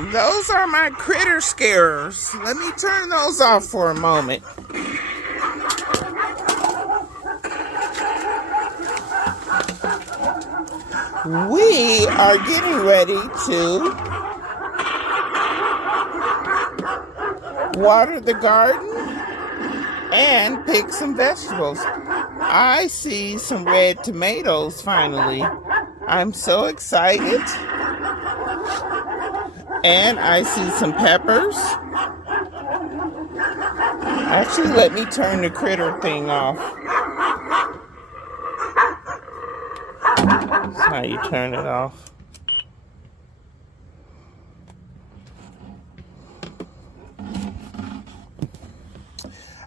Oh, those are my critter scarers. Let me turn those off for a moment. We are getting ready to water the garden and pick some vegetables. I see some red tomatoes finally. I'm so excited. And I see some peppers. Actually, let me turn the critter thing off. That's how you turn it off.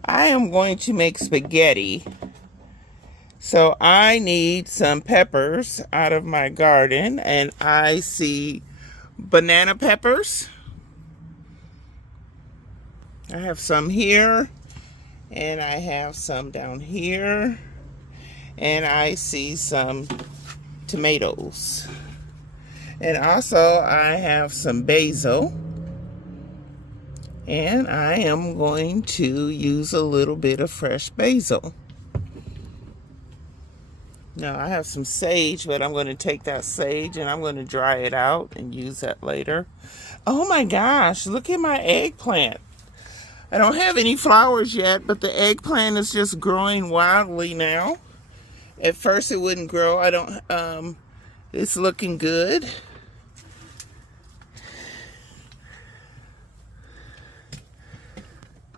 I am going to make spaghetti. So I need some peppers out of my garden, and I see banana peppers. I have some here, and I have some down here, and I see some tomatoes. And also I have some basil, and I am going to use a little bit of fresh basil. Now I have some sage, but I'm going to take that sage and I'm going to dry it out and use that later. Oh my gosh, look at my eggplant. I don't have any flowers yet, but the eggplant is just growing wildly now. At first it wouldn't grow. It's looking good.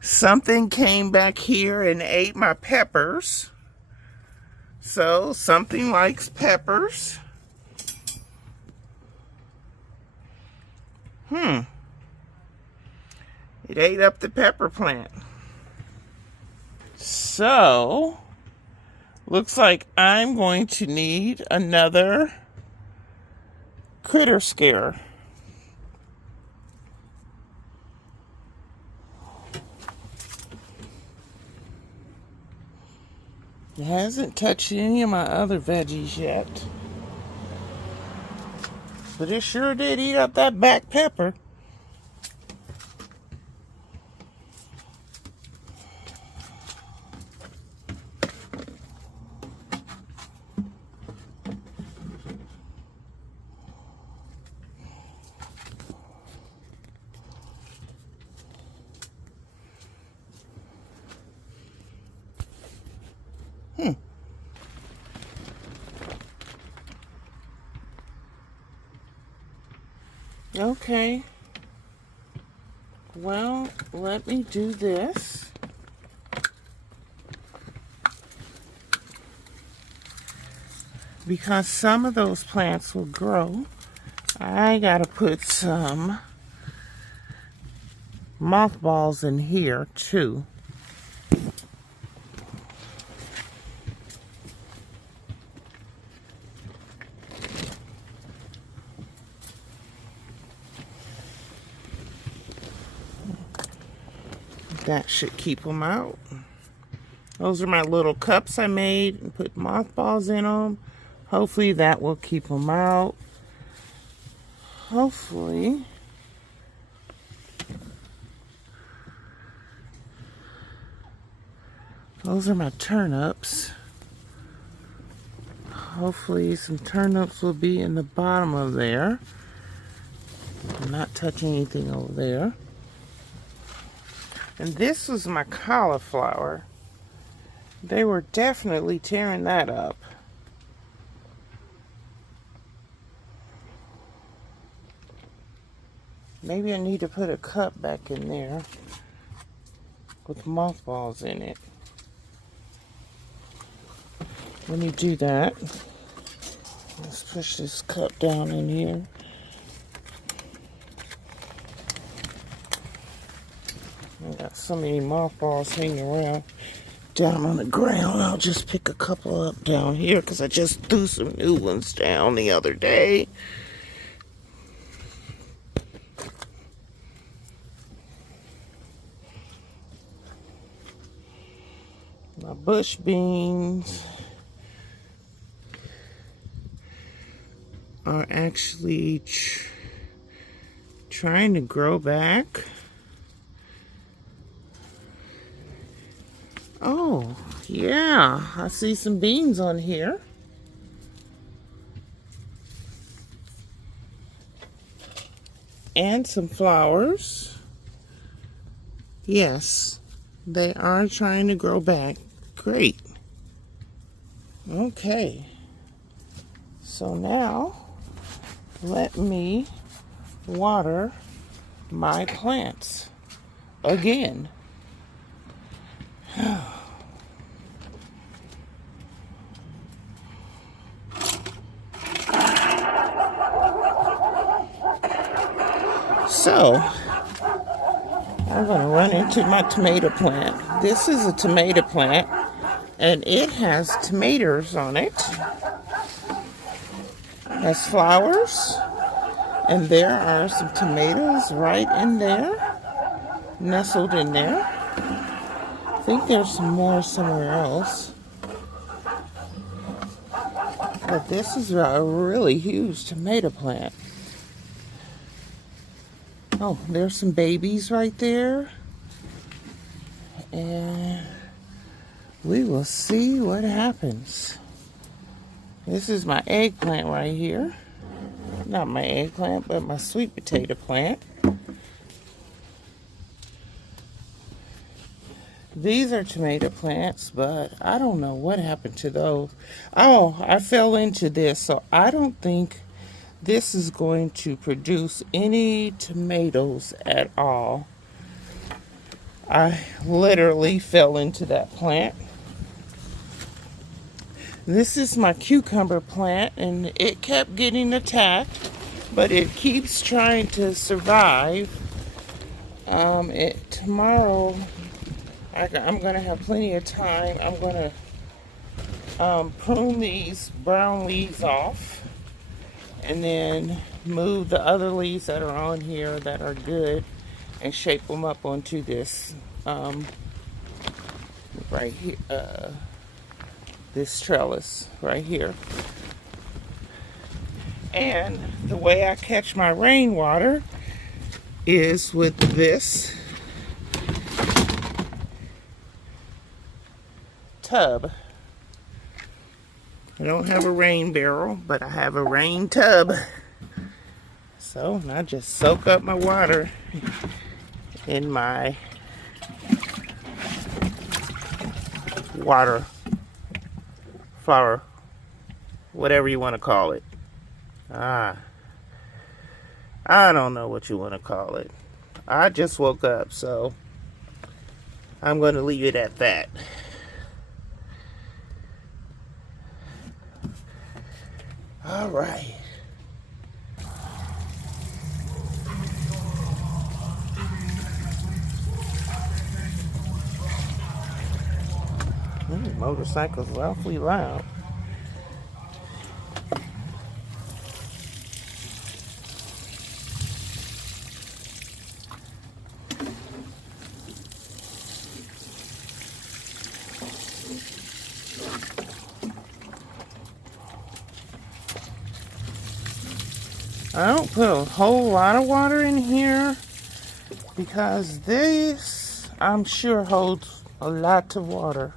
Something came back here and ate my peppers. So something likes peppers. It ate up the pepper plant. So looks like I'm going to need another critter scarer. It hasn't touched any of my other veggies yet. But it sure did eat up that black pepper. Okay. Well, let me do this. Because some of those plants will grow, I gotta put some mothballs in here too. That should keep them out. Those are my little cups I made and put mothballs in them. Hopefully that will keep them out. Hopefully. Those are my turnips. Hopefully some turnips will be in the bottom of there. I'm not touching anything over there. And this was my cauliflower. They were definitely tearing that up. Maybe I need to put a cup back in there with mothballs in it. Let me do that. Let's push this cup down in here. I got so many mothballs hanging around down on the ground. I'll just pick a couple up down here because I just threw some new ones down the other day. My bush beans are actually trying to grow back. Oh, yeah, I see some beans on here. And some flowers. Yes, they are trying to grow back. Great. Okay. So now, let me water my plants again. So, I'm going to run into my tomato plant. This is a tomato plant, and it has tomatoes on it. It has flowers, and there are some tomatoes right in there, nestled in there. I think there's some more somewhere else. But this is a really huge tomato plant. Oh, there's some babies right there. And we will see what happens. This is my eggplant right here. Not my eggplant, but my sweet potato plant. These are tomato plants, but I don't know what happened to those. Oh, I fell into this, so I don't think this is going to produce any tomatoes at all. I literally fell into that plant. This is my cucumber plant, and it kept getting attacked, but it keeps trying to survive. Tomorrow, I'm going to have plenty of time. I'm going to prune these brown leaves off, and then move the other leaves that are on here that are good and shape them up onto this right here, this trellis right here. And the way I catch my rainwater is with this tub. I don't have a rain barrel, but I have a rain tub. So I just soak up my water in my water flower, whatever you want to call it. I don't know what you want to call it. I just woke up, so I'm going to leave it at that. All right. Motorcycles awfully loud. I don't put a whole lot of water in here because this, I'm sure, holds a lot of water.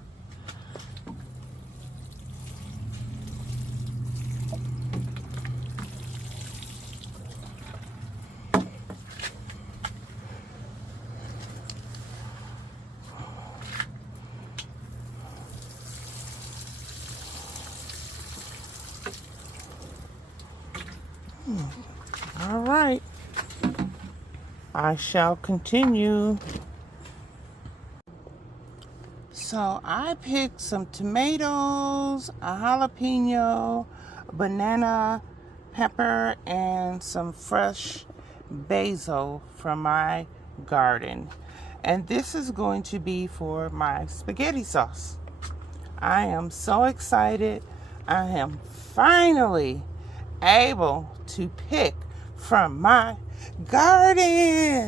All right, I shall continue. So I picked some tomatoes, a jalapeno, a banana, pepper, and some fresh basil from my garden. And this is going to be for my spaghetti sauce. I am so excited. I am finally able to pick from my garden.